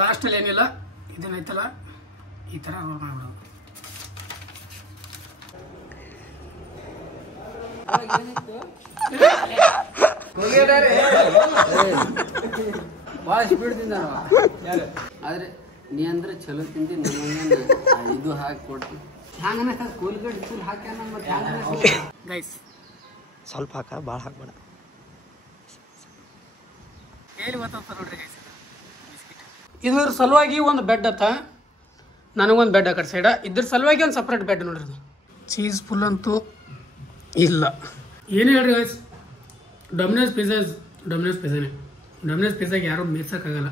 ಲಾಸ್ಟಲ್ಲಿ ಏನಿಲ್ಲ ಇದನ್ನೈತಲ್ಲ ಈ ಥರ ರೋಲ್ ಮಾಡ್ಬಿಡೋದು. ಭಾಳ ಸ್ಪೀಡ್ ತಿಂದ ಆದ್ರೆ ನೀ ಅಂದ್ರೆ ಚಲೋ ತಿಂದಿ ಇದು ಹಾಕಿ ಕೊಡ್ತಿ ಹಂಗನ ಕೋಲ್ಗೇಟ್ ಫುಲ್ ಹಾಕಿ ಗೈಸ್ ಸ್ವಲ್ಪ ಹಾಕ ಭಾಳ ಹಾಕ್ಬೇಡ. ಹೇಳಿ ಗೊತ್ತಾಗ್ತದೆ ನೋಡ್ರಿ ಗೈಸ್. ಇದ್ರ ಸಲುವಾಗಿ ಒಂದು ಬೆಡ್ ಅತ್ತ, ನನಗೊಂದು ಬೆಡ್ ಆ ಕಡೆ ಸೈಡ, ಇದ್ರ ಸಲುವಾಗಿ ಒಂದು ಸಪ್ರೇಟ್ ಬೆಡ್ ನೋಡ್ರಿ. ಅದು ಚೀಸ್ ಫುಲ್ ಅಂತೂ ಇಲ್ಲ. ಏನು ಹೇಳ್ರಿ ಗೈಸ್, ಡೊಮಿನೋಸ್ ಪಿಜ್ಜಾನೇ. ಡೊಮಿನೋಸ್ ಪಿಜ್ಜಾಗೆ ಯಾರು ಮೀರ್ಸೋಕ್ಕಾಗಲ್ಲ.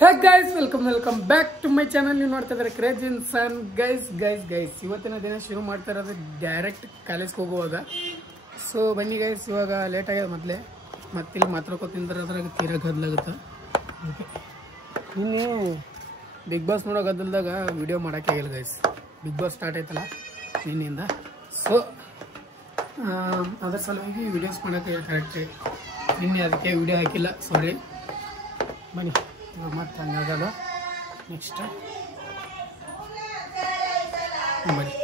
Hey guys, welcome back to my channel. ನೀವು ನೋಡ್ತಾ ಇದ್ದಾರೆ ಕ್ರೇಜ್ ಇನ್ಸಾನ್. ಗೈಸ್ ಇವತ್ತಿನ ದಿನ ಶುರು ಮಾಡ್ತಾ ಇರೋದು ಡೈರೆಕ್ಟ್ ಕಾಲೇಜ್ಗೆ ಹೋಗುವಾಗ. ಸೊ ಬನ್ನಿ ಗೈಸ್, ಇವಾಗ ಲೇಟ್ ಆಗ್ಯದ. ಮತ್ತಿಲ್ಲಿ ಮಾತಾಡ್ಕೊತಿಂದ್ರೆ ಅದ್ರಾಗ ತೀರಾ ಗದ್ದಲಾಗುತ್ತೆ. ನಿನ್ನೆ ಬಿಗ್ ಬಾಸ್ ನೋಡೋ ಗದ್ದಲ್ದಾಗ ವಿಡಿಯೋ ಮಾಡೋಕ್ಕೆ ಆಗಿಲ್ಲ ಗೈಸ್. ಬಿಗ್ ಬಾಸ್ ಸ್ಟಾರ್ಟ್ ಆಯ್ತಲ್ಲ ನಿನ್ನೆಯಿಂದ. ಸೊ ಅದ್ರ ಸಲುವಾಗಿ ವಿಡಿಯೋಸ್ ಮಾಡೋಕ್ಕೆ ಕರೆಕ್ಟಾಗಿ ನಿನ್ನೆ ಅದಕ್ಕೆ ವಿಡಿಯೋ ಹಾಕಿಲ್ಲ, ಸಾರಿ. ಬನ್ನಿ ಇವಾಗ ಮತ್ತೆ ಹಂಗಾಗಲ್ಲ. ನೆಕ್ಸ್ಟ್ ಬನ್ನಿ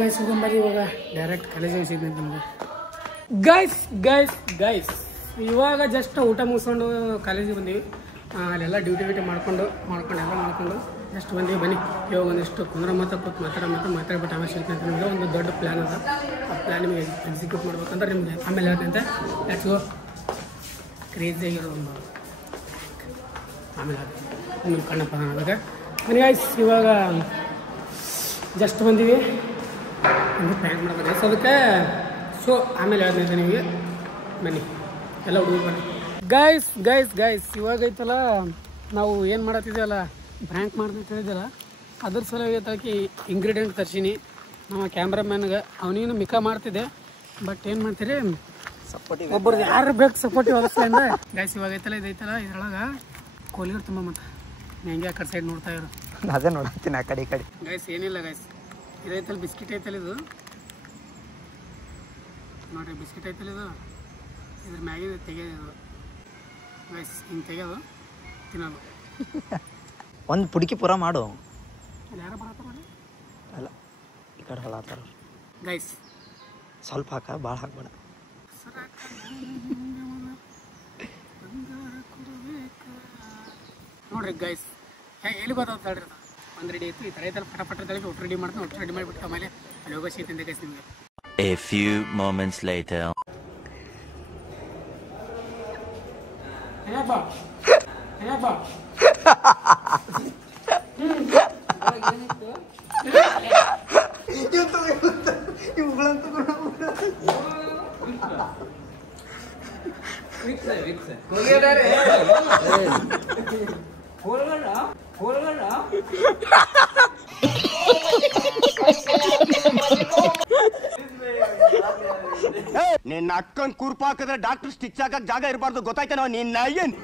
ಗೈಸ್ ಹೋಗೊಂಬರಿ. ಇವಾಗ ಡೈರೆಕ್ಟ್ ಕಾಲೇಜಿಗೆ ಸಿಗ್ತೈತೆ ನಿಮಗೆ. ಗೈಸ್ ಇವಾಗ ಜಸ್ಟ್ ಊಟ ಮುಗಿಸ್ಕೊಂಡು ಕಾಲೇಜಿಗೆ ಬಂದೀವಿ. ಅಲ್ಲೆಲ್ಲ ಡ್ಯೂಟಿ ಮಾಡ್ಕೊಂಡು ಜಸ್ಟ್ ಬಂದೀವಿ. ಬನ್ನಿ ಇವಾಗ ಒಂದಿಷ್ಟು ಕುಂದ್ರ ಮಾತಾಡ್ಬಿಟ್ಟು ಆಮೇಲೆ ಸಿಗ್ತೈತೆ ನಿಮಗೆ. ಒಂದು ದೊಡ್ಡ ಪ್ಲ್ಯಾನ್ ಅದ. ಆ ಪ್ಲ್ಯಾನ್ ನಿಮಗೆ ಎಕ್ಸಿಕ್ಯೂಟ್ ಮಾಡ್ಬೇಕಂದ್ರೆ ನಿಮಗೆ ಆಮೇಲೆ ಹೇಳ್ತಂತೆ. Let's go. ಕ್ರೇಜಿಯಾಗಿರೋ ಒಂದು ಆಮೇಲೆ ನಿಮ್ಗೆ ಕಣ್ಣಪ್ಪ ಅನ್ನೋದಾಗ ಬನ್ನಿ ಗೈಸ್. ಇವಾಗ ಜಸ್ಟ್ ಬಂದೀವಿ, ಒಂದು ಪ್ಲ್ಯಾನ್ ಮಾಡ್ಬೇಕು ಗೈಸ್ ಅದಕ್ಕೆ. ಸೊ ಆಮೇಲೆ ಹೇಳ್ತೈತೆ ನಿಮಗೆ. ಬನ್ನಿ ಎಲ್ಲ ಹುಡುಗರು ಬನ್ನಿ. ಗೈಸ್ ಇವಾಗ ಐತಲ್ಲ, ನಾವು ಏನು ಮಾಡತ್ತಿದ್ದೀವಲ್ಲ, ಬ್ರ್ಯಾಂಕ್ ಮಾಡ್ತಿದ್ದೀವಲ್ಲ, ಅದ್ರ ಸಲುವಾಗಿ ತಾಕಿ ಇಂಗ್ರೀಡಿಯೆಂಟ್ ತರ್ಸೀನಿ. ನಮ್ಮ ಕ್ಯಾಮ್ರಾಮ್ಯಾನ್ಗೆ ಅವನೇನು ಮಿಕ್ಕ ಮಾಡ್ತಿದ್ದೆ. ಬಟ್ ಏನು ಮಾಡ್ತೀರಿ, ಒಬ್ಬರದ್ದು ಯಾರು ಬೇಕು ಸಪೋರ್ಟಿವ್ ಅನಿಸ್ಲಿಂದ. ಗೈಸ್ ಇವಾಗ ಐತಲ್ಲ ಇದೈತಲ್ಲ, ಇದ್ರೊಳಗೆ ಕೋಲಿಗರು ತುಂಬ ಮತ್ತು ಹೆಂಗೆ ಆ ಕಡೆ ಸೈಡ್ ನೋಡ್ತಾ ಇರೋ ಅದೇ ನೋಡ್ತೀನಿ ಆ ಕಡೆ ಈ ಕಡೆ. ಗೈಸ್ ಏನಿಲ್ಲ ಗೈಸ್, ಇದೈತಲ್ಲ ಬಿಸ್ಕಿಟ್ ಐತಲ್ಲ, ಇದು ನೋಡಿರಿ ಬಿಸ್ಕಿಟ್ ಐತಲ್ಲ, ಇದ್ರ ಮ್ಯಾಗಿದ ತೆಗೆಯೋದು ಗೈಸ್. ಹಿಂಗೆ ತೆಗೆಯೋದು ತಿನ್ನೋದು. ಒಂದು ಪುಡುಕಿ ಪೂರ ಮಾಡು. ಅಲ್ಲಿ ಯಾರು ಬರತ್ತಾರ ಅಲ್ಲ ಈ ಕಡೆ ಹೊಲಾತಾರ ಗೈಸ್. ಸ್ವಲ್ಪ ಹಾಕ ಭಾಳ ಹಾಕ್ಬೇಡ. ನೋಡ್ರಿ ಗೈಸ್ ಎಲ್ಲಿ ಗೊತ್ತಾಗ್ತ ಹೇಳ್ರಿ. ಒಂದು ರೆಡಿ ಐತಿ, ಈ ಥರ ಐತಲ್ಲ ಪಟ ತಲೆಗೆ ಒಟ್ಟು ರೆಡಿ ಮಾಡ್ತೀನಿ. ಒಟ್ಟು ರೆಡಿ ಮಾಡಿಬಿಟ್ಟು ಆಮೇಲೆ ಅಲ್ಲಿ ಹೋಗೋ ಸಿಗ್ತಿದ್ದೆ ಗೈಸ್ ನಿಮಗೆ. A few moments later. ನಿನ್ನ ಅಕ್ಕನ್ ಕುರ್ಪ ಹಾಕಿದ್ರೆ ಡಾಕ್ಟರ್ ಸ್ಟಿಚ್ ಹಾಕಕ್ ಜಾಗ ಇರಬಾರ್ದು, ಗೊತ್ತಾಯ್ತೇನೋ ನಿನ್ನ ಏನ್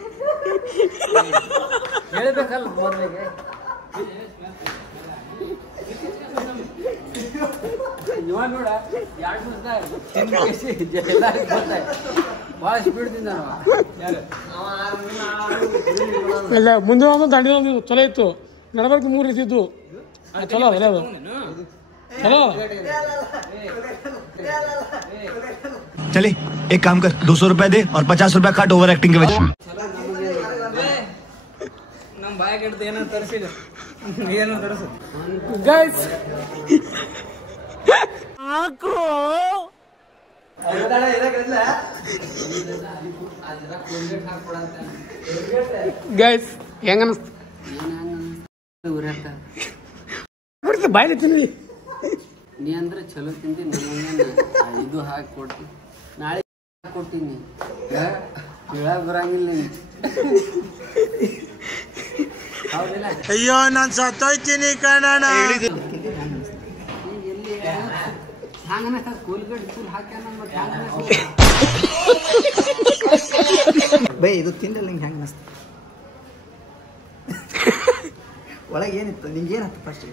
ಹೇಳ್ಬೇಕಲ್ಲ ಮೊದಲಿಗೆ. ಇವ ನೋಡ 2 ಭಾಳ ಸ್ಪೀಡ್ ತಿಂದ ಅಲ್ಲ. ಮುಂದೆ ಒಂದು ದಂಡ ಚಲೋ ಇತ್ತು, ನಡಬರ್ಕ್ 3 ಇದ್ದಿದ್ದು ಚಲೋ ಅಲ್ಲ. ಅದು ಚಲೋ. चले एक काम कर 200 रुपए दे और 50 रुपए काट ओवर एक्टिंग के वजह ನಮ್ಮ ಬಾಯ ಕೆಡ್ದು ಏನೋ ತರಿಸಿಲ್ಲ, ಏನೋ ತರಿಸು ಗೈಸ್. ಗೈಸ್ ಹೆಂಗ ಅನಿಸ್ತು ಬಾಯ್ಲಿ ತಿನ್ನಿ. ನೀ ಅಂದ್ರೆ ಚಲೋ ತಿಂದಿ, ಇದು ಹಾಕಿ ಕೊಡ್ತಿ. ನಾಳೆ ಕೊಡ್ತೀನಿ, ಹೇಳಕ್ ಬರಂಗಿಲ್ಲ. अय्यो नान सತ್ತೋಯ್ತೀನಿ ಕಣಣ್ಣ. ಎಲ್ಲಿ ಹಂಗನ ಕೋಲ್ಗೇಟ್ ಫುಲ್ ಹಾಕ್ಯಾನ ಬೈ ಇದು ತಿಂದ್ರೆ ನಿಂಗೆ ಹೆಂಗೆ ಅನಿಸ್ತು? ಒಳಗೆ ಏನಿತ್ತು ನಿಂಗೆ ಏನಾಯ್ತು ಫಸ್ಟ್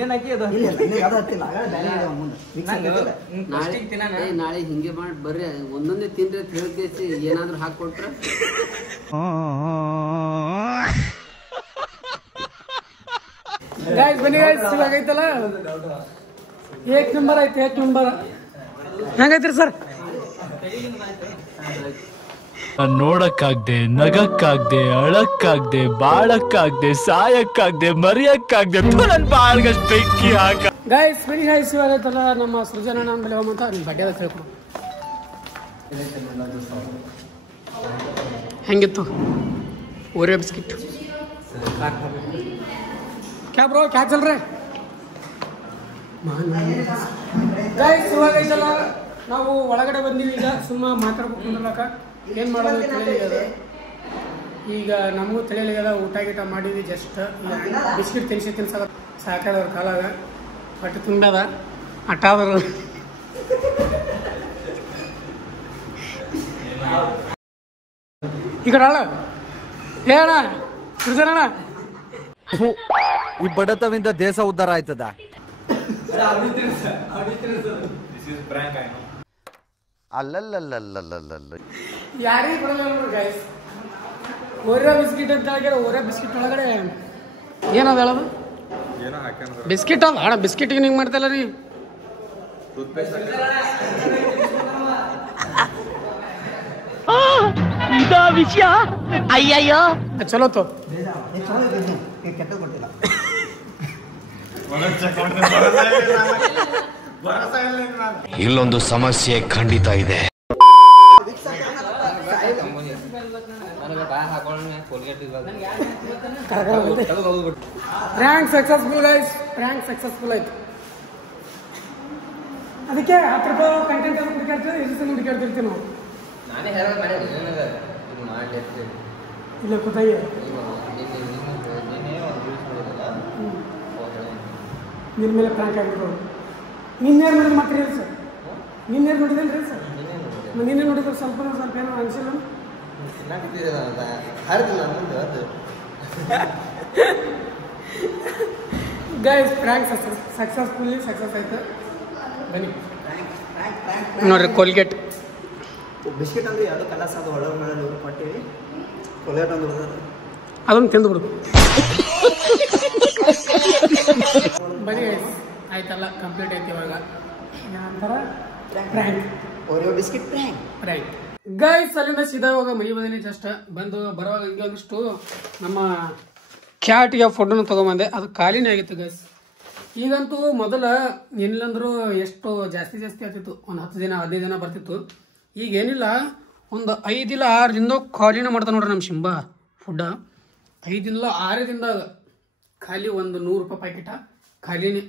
ಏನ್ ಹಾಕಿ ಅದು ಇಲ್ಲ ನಿನಗೆ ಅದು ಹತ್ತಿಲ್ಲ ಆಗ ಬೇರೆ ಇದೆ ಮುಂದೆ ಮಿಕ್ಸ್ ಆಗಿಲ್ಲ ನಾಳೆ ಹಿಂಗೆ ಮಾಡಿ ಬರ್ರಿ ಒಂದೊಂದೇ ತಿನ್ರಿ ಅಂತ ಹೇಳ್ಕೇಸಿ ಏನಾದ್ರು ಹಾಕೊಟ್ರ ಗಾಯ್ಸ್ ಬನ್ನಿ ಗಾಯ್ಸ್ ಇವಾಗ ಐತಲ್ಲ ಏಕ್ ನಂಬರ್ ಐತೆ ಏಕ್ ನಂಬರ್ ಹೆಂಗೈತ್ರಿ ಸರ್ ನೋಡಕ್ಕಾಗ್ದೆ ನಗಕ್ಕಾಗ್ದೆ ಅಳಕ್ಕಾಗ್ದೆ ಬಾಳಕ್ಕಾಗ್ದೆ ಸಾಯಕ್ಕಾಗ್ದೆ ಮರಿಯಕ್ಕಾಗ್ದೆ ನನ್ ಬಾಳ್ಗಷ್ಟು ಬೆಂಕಿ ಹಾಕ ಗಾಯ್ಸ್ ಬನ್ನಿ ಗಾಯ್ಸ್ ಇವಾಗ ಐತಲ್ಲ ನಮ್ಮ ಸೃಜನ ಮೇಲೆ ಹೋಗಂತ ನಿಮ್ಮ ಬಡ್ಡೆದ ತಿಳ್ಕೊಡು ಹೆಂಗಿತ್ತು ಓರಿಯೋ ಬಿಸ್ಕಿಟ್ ಕ್ಯಾ ಬ್ರೋ ಕ್ಯಾ ಚಲ್ ರೇ ಗಾಯ್ಸ್ ಇವಾಗ ಐತಲ್ಲ ನಾವು ಒಳಗಡೆ ಬಂದೀವಿ ಈಗ ಸುಮ್ಮ ಮಾತಾಡ್ಬೇಕಂದ್ರಲಕ್ಕ ಏನು ಮಾಡೋದು ತಿಳಿಯಲಿಲ್ಲ ಈಗ ನಮಗೂ ತಿಳಿಯಲಿಲ್ಲ ಊಟ ಗೀಟ ಮಾಡಿದ್ವಿ ಜಸ್ಟ್ ಬಿಸ್ಕಿಟ್ ತಿನ್ಸಕ ಸಾಕಾದವ್ರ ಕಾಲಾಗ ಹೊಟ್ಟೆ ತುಂಬ್ಯದ ಅಟ್ಟಾದ್ರು ಈ ಕಡೆ ಅಣ್ಣ ಹೇಳ ಸೃಜನಣ್ಣ ಈ ಬಡತವಿಂದ ದೇಶ ಉದ್ಧಾರ ಆಯ್ತದ ಅಲ್ಲಲ್ಲಲ್ಲಲ್ಲಲ್ಲ ಯಾರಿಗೆ ಬರಲ್ಲ ನೋಡ್ರಿ ಗೈಸ್ ಓರಿಯೋ ಬಿಸ್ಕಿಟ್ ಅಂತ ಹೇಳ್ಯಾರ ಓರಿಯೋ ಬಿಸ್ಕಿಟ್ ಒಳಗಡೆ ಏನದ ಹೇಳೋದು ಬಿಸ್ಕಿಟ್ ಅಲ್ಲ ಅಣ್ಣ ಬಿಸ್ಕಿಟ್ಗೆ ಹಿಂಗೆ ಮಾಡ್ತಲ್ಲ ರೀ ವಿಷಯ ಅಯ್ಯಯ್ಯೋ ಚಲೋ ತೋ ಕೆಟ್ಟದ್ದು ಕೊಟ್ಟಿಲ್ಲ ಇಲ್ಲೊಂದು ಸಮಸ್ಯೆ ಖಂಡಿತ ಇದೆ prank successful guys prank successful ಆಯ್ತು ಅದಕ್ಕೆ 10 ರೂಪಾಯಿ ಕಂಟೆಂಟ್ ಅಂತ ಹುಡುಕಾಡ್ತೀವಿ ಎಷ್ಟು ಹುಡುಕಾಡ್ತಿರ್ತೀವಿ ನಾವು ಇಲ್ಲ ಕೂತಾಯಿ ನಿನ್ನ ಮೇಲೆ ಪ್ರ್ಯಾಂಕ್ ಆಗಿಬಿಟ್ಟು ನಿನ್ನೇನು ನೋಡಿದ್ರೆ ಮತ್ತೆ ರೀ ಸರ್ ನಿನ್ನೇನು ನೋಡಿದೇನು ರೀ ಸರ್ ನಿನ್ನೆ ನೋಡಿದ್ರೆ ಸ್ವಲ್ಪ ಏನೋ ಅನಿಸಿಲ್ಲ ಗೈಸ್ ಪ್ರ್ಯಾಂಕ್ ಸಕ್ಸಸ್ಫುಲ್ಲಿ ಸಕ್ಸಸ್ ಆಯ್ತು ಬನ್ನಿ ನೋಡ್ರಿ ಕೋಲ್ಗೇಟ್ ಬಿಸ್ಕಿಟ್ ಅಂದ್ರೆ ಎರಡು ಕಲರ್ಸ್ ಅದು ಒಳಗೆ ಮೇಲೆ ಕೊಟ್ಟಿವಿ ಕೊಲ್ಗೇಟ್ ಒಂದು ಅದನ್ನು ತಿಂದುಬಿಡು ಬನ್ನಿ ಆಯ್ತಲ್ಲ ಕಂಪ್ಲೀಟ್ ಆಯ್ತು ಇವಾಗ ಏನಂತಾರ prank Oreo biscuit prank guys ಅಲ್ಲಿಂದ ಸೀದಾ ಇವಾಗ ಮನೆ ಬಂದಿನಿ ಜಸ್ಟ್ ಬಂದು ಬರುವಾಗ ಹಿಂಗೆ ಒಂದಿಷ್ಟು ನಮ್ಮ ಕ್ಯಾಟ್ಗೆ ಫುಡ್ಡನ್ನು ತೊಗೊಂಬಂದೆ ಅದು ಖಾಲಿನೇ ಆಗಿತ್ತು ಗೈಸ್ ಈಗಂತೂ ಮೊದಲ ಏನಿಲ್ಲಂದ್ರೂ ಎಷ್ಟು ಜಾಸ್ತಿ ಆಗ್ತಿತ್ತು ಒಂದು 10 ದಿನ 15 ದಿನ ಬರ್ತಿತ್ತು ಈಗ ಏನಿಲ್ಲ ಒಂದು 5 ಇಲ್ಲ 6 ದಿನ ಖಾಲಿನೇ ಮಾಡ್ತಾ ನೋಡ್ರಿ ನಮ್ಮ ಶಿಂಬಾ ಫುಡ್ಡ 5 ಇಲ್ಲ 6 ದಿನದಾಗ ಖಾಲಿ ಒಂದು 100 ರೂಪಾಯಿ ಪ್ಯಾಕೆಟ ಖಾಲಿನೇ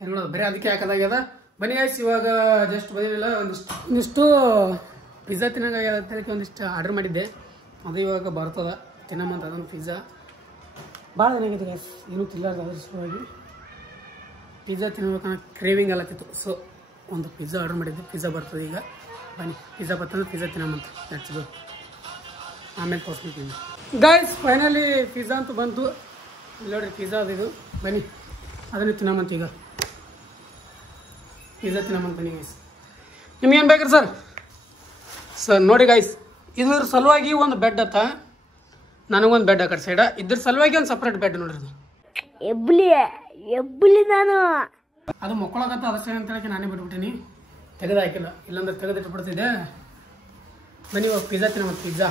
ಏನು ಮಾಡೋದು ಬರೀ ಅದಕ್ಕೆ ಹಾಕೋದಾಗ್ಯದ ಬನ್ನಿ ಗೈಸ್ ಇವಾಗ ಜಸ್ಟ್ ಬಂದಿಲ್ಲ ಒಂದಿಷ್ಟು ಪಿಜ್ಜಾ ತಿನ್ನೋಂಗಾಗ್ಯದ ಅಂತ ಹೇಳಿ ಒಂದಿಷ್ಟು ಆರ್ಡರ್ ಮಾಡಿದ್ದೆ ಅದು ಇವಾಗ ಬರ್ತದ ತಿನ್ನಮ್ಮಂತ ಅದೊಂದು ಪಿಜ್ಜಾ ಭಾಳ ದಿನ ಆಗಿದೆ ಗೈಸ್ ಏನೂ ತಿನ್ನಲಾರ್ದು ಅದ್ರ ಸಲುವಾಗಿ ಪಿಜ್ಜಾ ತಿನ್ಬೇಕನ್ನೋ ಕ್ರೇವಿಂಗ್ ಆಗತ್ತಿತ್ತು ಸೊ ಒಂದು ಪಿಜ್ಜಾ ಆರ್ಡರ್ ಮಾಡಿದ್ದೆ ಪಿಜ್ಜಾ ಬರ್ತದೆ ಈಗ ಬನ್ನಿ ಪಿಜ್ಜಾ ಬರ್ತಂದ್ರೆ ಪಿಜ್ಜಾ ತಿನ್ನಮ್ಮಂತ ನೆಚ್ಚಿದು ಆಮೇಲೆ ತೋರಿಸ್ತೀನಿ ಗೈಸ್ ಫೈನಲಿ ಪಿಜ್ಜಾ ಅಂತೂ ಬಂತು ಇಲ್ಲಿ ನೋಡ್ರಿ ಪಿಜ್ಜಾ ಅದು ಬನ್ನಿ ಅದನ್ನು ತಿನ್ನಮ್ಮಂತ ಈಗ ಪಿಜ್ಜಾ ತಿನ್ನಮ್ಮಂತ ಬನ್ನಿ ಗೈಸ್ ನಿಮ್ಗೇನು ಬೇಕ್ರಿ ಸರ್ ನೋಡಿ ಗೈಸ್ ಇದ್ರ ಸಲುವಾಗಿ ಒಂದು ಬೆಡ್ ಅತ್ತ ನನಗೊಂದು ಬೆಡ್ ಆ ಕಡೆ ಸೈಡ ಇದ್ರ ಸಲುವಾಗಿ ಒಂದು ಸಪ್ರೇಟ್ ಬೆಡ್ ನೋಡ್ರಿ ಎಬ್ಬಲಿ ನಾನು ಅದು ಮಕ್ಕಳಾಗತ್ತ ಅದ್ರ ಸೈಡ್ ಅಂತ ಹೇಳಕ್ಕೆ ನಾನೇ ಬಿಟ್ಬಿಟ್ಟಿನಿ ತೆಗೆದು ಹಾಕಿಲ್ಲ ಇಲ್ಲಾಂದ್ರೆ ತೆಗೆದಿಟ್ಬಿಡ್ತಿದ್ದೆ ಬನ್ನಿ ಇವಾಗ ಪಿಜ್ಜಾ ತಿನ್ನಮ್ಮಂತ ಪಿಜ್ಜಾ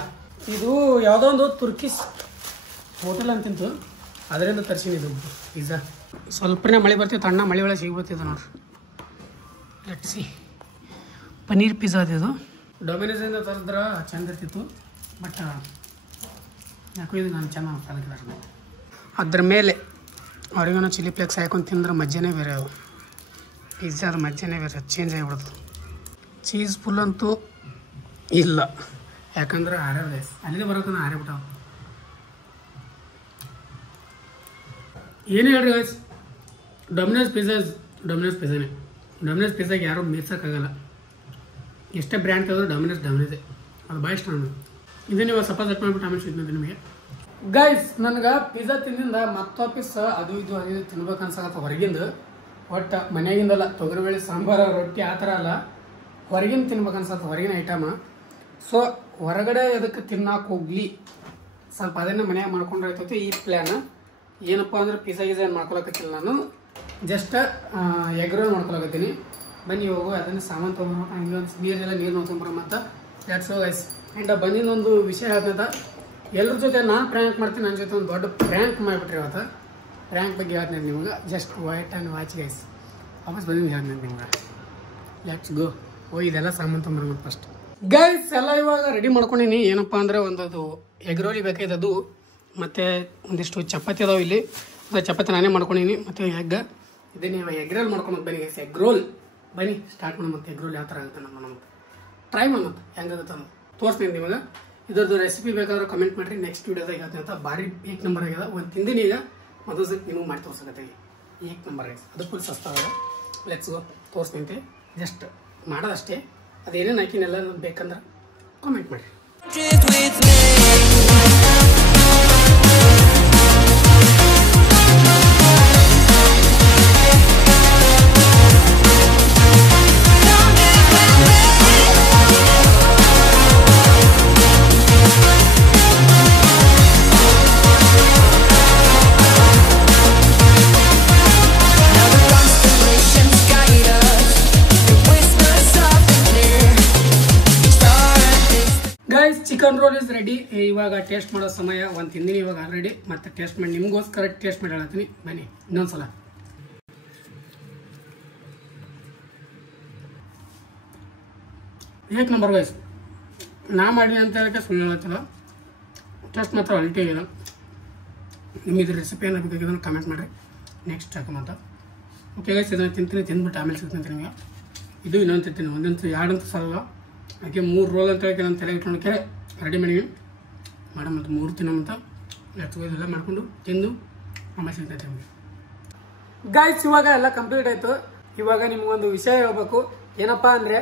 ಇದು ಯಾವುದೋ ಒಂದು ತುರ್ಕಿಸ್ ಹೋಟೆಲ್ ಅಂತಿಂತು ಅದರಿಂದ ತರಿಸಿನಿ ಇದು ಪಿಜ್ಜಾ ಸ್ವಲ್ಪನೇ ಮಳೆ ಬರ್ತಿತ್ತು ಅಣ್ಣ ಮಳೆ ಒಳಗೆ ಸಿಗ್ಬಿಡ್ತಿದ್ದು ನೋಡ್ರಿ ಲೆಟ್ಸಿ ಪನ್ನೀರ್ ಪಿಜ್ಜಾ ಅದು ಡೊಮಿನೋಸಿಂದ ತರಿಸಿದ್ರೆ ಚೆಂದ ಇರ್ತಿತ್ತು ಬಟ್ ಯಾಕೋ ಇದು ನಾನು ಚೆನ್ನಾಗಿ ಕಲಿಕಿದ್ದಾರೆ ಅದ್ರ ಮೇಲೆ ಅವ್ರಿಗೇನೋ ಚಿಲ್ಲಿ ಫ್ಲೇಕ್ಸ್ ಹಾಕೊಂಡು ತಿಂದ್ರೆ ಮಜ್ಜೆನೇ ಬೇರೆ ಅದು ಪಿಜ್ಜಾದ ಮಜ್ಜೆನೇ ಬೇರೆ ಚೇಂಜ್ ಆಗಿಬಿಡ್ತು ಚೀಸ್ ಫುಲ್ ಅಂತೂ ಇಲ್ಲ ಯಾಕಂದ್ರೆ ಆರ್ಯಾವ ಅಲ್ಲಿಗೆ ಬರೋಕಂದ್ರೆ ಆರ್ಯಾಬಿಟ್ಟಾವ ಏನೇ ಹೇಳ್ರಿ ಗೈಸ್ ಡೊಮಿನೋಸ್ ಪಿಜ್ಜಾನೇ ಡೊಮಿನೋಸ್ ಪಿಜ್ಜಾಗೆ ಯಾರೂ ಮೀರ್ಸೋಕ್ಕಾಗಲ್ಲ ಎಷ್ಟೇ ಬ್ರ್ಯಾಂಡ್ ತೆಗೆದ್ರು ಡೊಮಿನೋಸೇ ಅದು ಭಾಳ ಇಷ್ಟ ನನಗೆ ಇದನ್ನು ನೀವು ಸಪೋಸ್ ಅಟ್ ಮಾಡಿಬಿಟ್ಟು ಆಮೇಲೆ ಸಿಗ್ತದೆ ನಿಮಗೆ ಗೈಸ್ ನನಗೆ ಪಿಜ್ಜಾ ತಿಂದಿಂದ ಮತ್ತೊಪ್ಪಿಸ್ ಅದು ಇದು ತಿನ್ಬೇಕು ಅನ್ಸಕತ್ತ ಹೊರಗಿಂದ. ಒಟ್ಟು ಮನೆಯಾಗಿಂದಲ್ಲ, ತೊಗರಿಬೇಳೆ ಸಾಂಬಾರು ರೊಟ್ಟಿ ಆ ಥರ ಅಲ್ಲ, ಹೊರಗಿಂದ ತಿನ್ಬೇಕು ಅನ್ಸತ್ತ, ಹೊರಗಿನ ಐಟಮ. ಸೊ ಹೊರಗಡೆ ಅದಕ್ಕೆ ತಿನ್ನಕ್ಕೆ ಹೋಗ್ಲಿ, ಸ್ವಲ್ಪ ಅದನ್ನು ಮನ್ಯಾಗ ಮಾಡ್ಕೊಂಡ್ರೆ ಆಯ್ತೈತಿ. ಈ ಪ್ಲ್ಯಾನ್ ಏನಪ್ಪ ಅಂದ್ರೆ ಪಿಜ್ಜಾ ಏನು ಮಾಡ್ಕೊಳಕತ್ತಿಲ್ಲ, ನಾನು ಜಸ್ಟ್ ಎಗ್ ರೋಲ್ ಮಾಡ್ಕೊಳಕತ್ತೀನಿ. ಬನ್ನಿ ಹೋಗು, ಅದನ್ನು ಸಾಮಾನು ತೊಗೊಂಡ್ಬರ್ಬೇಕು. ಹಂಗೆ ಒಂದು ನೀರು ನೋಡ್ಕೊಂಬರ ಮತ್ತು ಲೆಟ್ಸ್ ಗೋ ಗೈಸ್. ಆ್ಯಂಡ್ ಬಂದಿದ್ದೊಂದು ವಿಷಯ ಹೇಳ್ತೈತ, ಎಲ್ಲರ ಜೊತೆ ನಾನು ಪ್ರ್ಯಾಂಕ್ ಮಾಡ್ತೀನಿ, ನನ್ನ ಜೊತೆ ಒಂದು ದೊಡ್ಡ ಪ್ರ್ಯಾಂಕ್ ಮಾಡಿಬಿಟ್ರಿ ಇವತ್ತು. ಪ್ರ್ಯಾಂಕ್ ಬಗ್ಗೆ ಹೇಳ್ತೀನಿ ನಿಮ್ಗೆ, just white and watch guys. ವಾಪಸ್ ಬಂದಿದ್ದು ಹೇಳ್ತೀನಿ ನಿಮ್ಗೆ. Let's go. ಇದೆಲ್ಲ ಸಾಮಾನು ತೊಗೊಂಬರ್ಬೇಕು ಫಸ್ಟ್ ಗೈಸ್. ಎಲ್ಲ ಇವಾಗ ರೆಡಿ ಮಾಡ್ಕೊಂಡಿನಿ. ಏನಪ್ಪ ಅಂದ್ರೆ ಒಂದದು ಎಗ್ ರೋಲಿ ಬೇಕಾಯ್ತದು, ಮತ್ತು ಒಂದಿಷ್ಟು ಚಪಾತಿ ಅದಾವೆ ಇಲ್ಲಿ. ಚಪಾತಿ ನಾನೇ ಮಾಡ್ಕೊಂಡಿನಿ, ಮತ್ತು ಇದನ್ನ ಎಗ್ ರೋಲ್ ಮಾಡ್ಕೊಂಡು ಬನ್ನಿ ಗೈಸ್. ಎಗ್ ರೋಲ್ ಬನ್ನಿ ಸ್ಟಾರ್ಟ್ ಮಾಡೋಣ. ಮತ್ತು ಎಗ್ ರೋಲ್ ಯಾವ ಥರ ಆಗುತ್ತೆ ನಮ್ಮ ಟ್ರೈ ಮಾಡೋದು ಹೆಂಗಾಗುತ್ತೆ ಅನ್ನೋದು ತೋರಿಸ್ತೀನಿ ನಿಮಗೆ. ಇದರದ್ದು ರೆಸಿಪಿ ಬೇಕಾದ್ರೆ ಕಮೆಂಟ್ ಮಾಡಿರಿ, ನೆಕ್ಸ್ಟ್ ವೀಡಿಯೋದಾಗ ಹೇಳ್ತೀನಿ ಅಂತ. ಭಾರಿ ಏಕ್ ನಂಬರ್ ಆಗ್ಯದ. ಒಂದು ತಿಂದಿನಿ ಈಗ, ಮೊದಲು ಸತಿ ನಿಮಗೆ ಮಾಡಿ ತೋರ್ಸಕತ್ತೆ. ಏಕ್ ನಂಬರ್ ಆಗಿದೆ, ಅದು ಫುಲ್ ಸಸ್ತ ಅದ. ಲೆಟ್ಸ್ ಗೋ, ತೋರಿಸ್ತೀನಿ. ಜಸ್ಟ್ ಮಾಡೋದಷ್ಟೇ, ಅದೇನೇನು ಹಾಕಿನೆಲ್ಲ ಬೇಕಂದ್ರೆ ಕಾಮೆಂಟ್ ಮಾಡಿರಿ. Chicken role is ready. ಇವಾಗ ಟೇಸ್ಟ್ ಮಾಡೋ ಸಮಯ. ಒಂದು ತಿಂದಿನಿ ಇವಾಗ ಆಲ್ರೆಡಿ, ಮತ್ತೆ ಟೇಸ್ಟ್ ಮಾಡಿ ನಿಮಗೋಸ್ಕರ ಟೇಸ್ಟ್ ಮಾಡಿ ಹೇಳ್ತೀನಿ. ಬನ್ನಿ ಇನ್ನೊಂದ್ಸಲ. ಏಕ್ ನಂಬರ್ ಗೈಸ್. ನಾ ಮಾಡಿ ಅಂತ ಹೇಳಕ್ಕೆ ಸುಳ್ಳು ಹೇಳತ್ತಿಲ್ಲ, ಟೇಸ್ಟ್ ಮಾತ್ರ ಅಲ್ಟಿ ಇಲ್ಲ. ನಿಮಗೆ ರೆಸಿಪಿ ಏನೋ ಬೇಕಾಗಿದ್ರೆ ಕಮೆಂಟ್ ಮಾಡಿರಿ, ನೆಕ್ಸ್ಟ್ ಹಾಕೋಣ. ಓಕೆ ಗೈಸ್, ಇದನ್ನು ತಿಂತೀನಿ, ತಿಂದ್ಬಿಟ್ಟು ಆಮೇಲೆ ಸಿಗ್ತೀನಿ ನಿಮಗೆ. ಇದು ಇನ್ನೊಂದು ತಿಂತೀನಿ, ಒಂದಂತೂ ಎರಡಂತೂ ಸಲ ಹಾಗೆ 3 ರೋಲ್ ಅಂತ ಹೇಳಿ ನಾನು ತಲೆ ಇಟ್ಕೊಂಡಕ್ಕೆ ರೆಡಿ ಮಾಡಿ ಮಾಡೋ, ಮತ್ತು 3 ತಿನ್ನೋಂತ ಇದೆಲ್ಲ ಮಾಡ್ಕೊಂಡು ತಿಂದು ಆಮೇಲೆ ಸಿಗ್ತೈತೆ ನಿಮಗೆ. ಗೈಸ್ ಇವಾಗ ಎಲ್ಲ ಕಂಪ್ಲೀಟ್ ಆಯಿತು. ಇವಾಗ ನಿಮಗೊಂದು ವಿಷಯ ಹೇಳ್ಬೇಕು. ಏನಪ್ಪ ಅಂದರೆ,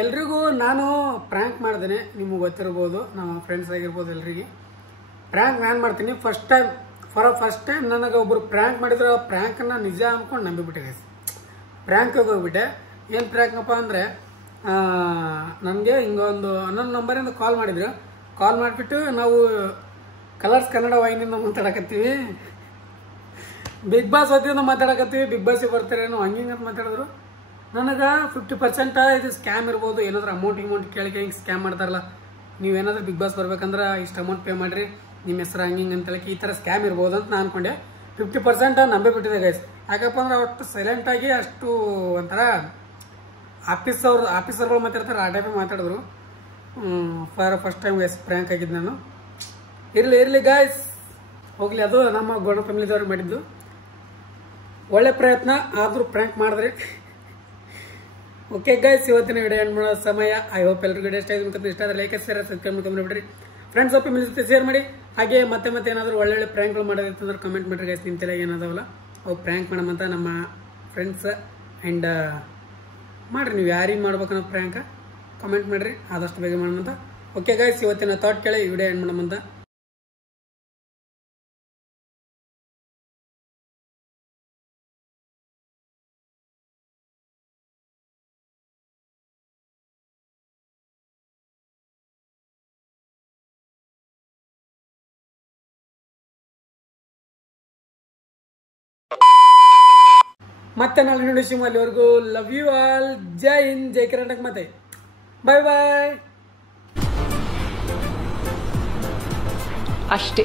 ಎಲ್ರಿಗೂ ನಾನು ಪ್ರ್ಯಾಂಕ್ ಮಾಡ್ದೇನೆ, ನಿಮಗೆ ಗೊತ್ತಿರ್ಬೋದು, ನಮ್ಮ ಫ್ರೆಂಡ್ಸ್ ಆಗಿರ್ಬೋದು, ಎಲ್ರಿಗೆ ಪ್ರ್ಯಾಂಕ್ ನಾನು ಮಾಡ್ತೀನಿ. ಫಸ್ಟ್ ಟೈಮ್ ನನಗೆ ಒಬ್ಬರು ಪ್ರ್ಯಾಂಕ್ ಮಾಡಿದ್ರು. ಆ ಪ್ರ್ಯಾಂಕನ್ನು ನಿಜ ಅಂದ್ಕೊಂಡು ನಂಬಿಬಿಟ್ಟೆ ಗೈಸ್. ಪ್ರ್ಯಾಂಕಿಗೆ ಹೋಗ್ಬಿಟ್ಟೆ. ಏನು ಪ್ರ್ಯಾಂಕಪ್ಪ ಅಂದರೆ, ನನಗೆ ಹಿಂಗೊಂದು ಅನ್ನೊಂದು ನಂಬರಿಂದ ಕಾಲ್ ಮಾಡಿದ್ರು. ಕಾಲ್ ಮಾಡಿಬಿಟ್ಟು ನಾವು ಕಲರ್ಸ್ ಕನ್ನಡ ವಾಹಿನಿಯಿಂದ ಮಾತಾಡಕತ್ತೀವಿ, ಬಿಗ್ ಬಾಸ್ ಹೊತ್ತಿಂದ ಮಾತಾಡಕತ್ತೀವಿ, ಬಿಗ್ ಬಾಸಿಗೆ ಬರ್ತಾರೇನೋ ಹಂಗೆ ಅಂತ ಮಾತಾಡಿದ್ರು. ನನಗೆ 50% ಇದು ಸ್ಕ್ಯಾಮ್ ಇರ್ಬೋದು. ಏನಾದರೂ ಅಮೌಂಟ್ ಕೇಳಿ ಹಿಂಗೆ ಸ್ಕ್ಯಾಮ್ ಮಾಡ್ತಾರಲ್ಲ, ನೀವೇನಾದ್ರೂ ಬಿಗ್ ಬಾಸ್ ಬರ್ಬೇಕಂದ್ರೆ ಇಷ್ಟು ಅಮೌಂಟ್ ಪೇ ಮಾಡಿರಿ, ನಿಮ್ಮ ಹೆಸರು ಹಂಗೆ ಅಂತ ಹೇಳಿ ಈ ಥರ ಸ್ಕ್ಯಾಮ್ ಇರ್ಬೋದು ಅಂತ ನಾನು ಅನ್ಕೊಂಡೆ. 50% ನಂಬೇ ಬಿಟ್ಟಿದೆ ಗೈಸ್. ಯಾಕಪ್ಪ ಅಂದ್ರೆ ಅಷ್ಟು ಸೈಲೆಂಟಾಗಿ, ಅಷ್ಟು ಒಂಥರ ಆಫೀಸರ್ಗಳು ಮಾತಾಡ್ತಾರೆ ಆ ಟೈಪ್ ಮಾತಾಡಿದ್ರು. ಫಸ್ಟ್ ಟೈಮ್ ಗೈಸ್ ಪ್ರ್ಯಾಂಕ್ ಆಗಿದ್ದು ನಾನು. ಇರಲಿ ಗಾಯ್ಸ್, ಹೋಗ್ಲಿ, ಅದು ನಮ್ಮ ಗೋಣ ಫ್ಯಾಮಿಲಿದವ್ರು ಮಾಡಿದ್ದು ಒಳ್ಳೆ ಪ್ರಯತ್ನ. ಆದರೂ ಪ್ರ್ಯಾಂಕ್ ಮಾಡಿದ್ರಿ. ಓಕೆ ಗೈಸ್, ಇವತ್ತಿನ ವಿಡಿಯೋ ಎಂಡ್ ಮಾಡೋ ಸಮಯ. ಐ ಹೋಪ್ ಎಲ್ಲರಿಗೂ ವಿಡಿಯೋ ಇಷ್ಟ ಆದರೆ ಲೈಕ್ ಶೇರ್ ಸಬ್ಸ್ಕ್ರೈಬ್ ಮಾಡ್ಕೊಂಡ್ಬಿಡ್ರಿ. ಫ್ರೆಂಡ್ಸ್ ಒಪ್ಪಿ ಜೊತೆ ಶೇರ್ ಮಾಡಿ. ಹಾಗೆ ಮತ್ತೆ ಏನಾದರೂ ಒಳ್ಳೊಳ್ಳೆ ಪ್ರ್ಯಾಂಕ್ಗಳು ಮಾಡೋದಿತ್ತಂದ್ರೆ ಕಮೆಂಟ್ ಮಾಡಿರಿ ಗೈಸ್. ನಿಮ್ಮ ತಲೆಗೆ ಏನಾದವಲ್ಲ ಅವು ಪ್ರ್ಯಾಂಕ್ ಮಾಡೋಮಂತ ನಮ್ಮ ಫ್ರೆಂಡ್ಸ್. ಆ್ಯಂಡ್ ಮಾಡಿರಿ, ನೀವು ಯಾರಿಗೆ ಮಾಡ್ಬೇಕನ್ನೋ ಪ್ರ್ಯಾಂಕ ಕಮೆಂಟ್ ಮಾಡಿರಿ, ಆದಷ್ಟು ಬೇಗ ಮಾಡೋಣಂತ. ಓಕೆ ಗೈಸ್, ಇವತ್ತಿನ ಥಾಟ್ ಕೇಳಿ ವಿಡಿಯೋ ಎಂಡ್ ಮಾಡೋಮಂತ. ಮತ್ತೆ ನಾಳೆ ನೋಡಿ ಅಲ್ಲಿವರೆಗೂ ಲವ್ ಯು ಆಲ್. ಜೈ ಹಿಂದ್, ಜೈ ಕರ್ನಾಟಕ. ಮತ್ತೆ ಬಾಯ್ ಬಾಯ್. ಅಷ್ಟೇ.